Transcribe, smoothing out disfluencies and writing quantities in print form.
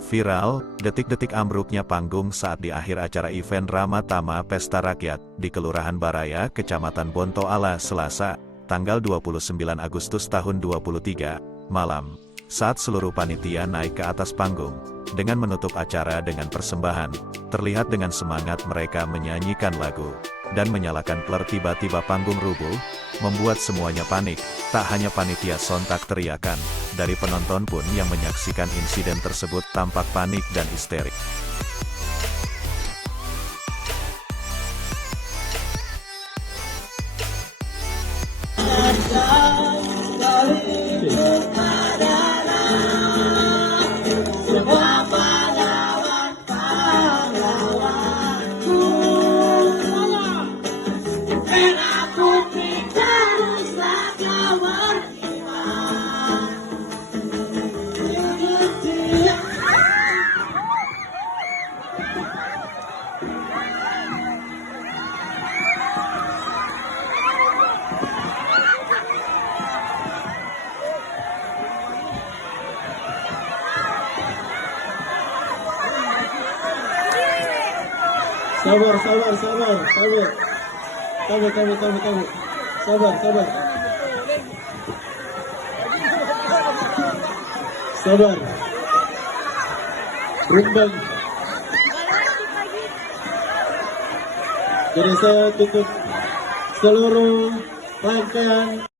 Viral, detik-detik ambruknya panggung saat di akhir acara event Ramatama Pesta Rakyat, di Kelurahan Baraya, Kecamatan Bonto Ala, Selasa, tanggal 29 Agustus tahun 2023, malam. Saat seluruh panitia naik ke atas panggung, dengan menutup acara dengan persembahan, terlihat dengan semangat mereka menyanyikan lagu, dan menyalakan flare tiba-tiba panggung rubuh, membuat semuanya panik. Tak hanya panitia sontak teriakan, dari penonton pun yang menyaksikan insiden tersebut tampak panik dan histerik. Sabar. Sabar. Berimbang. Jadi saya tutup seluruh rangkaian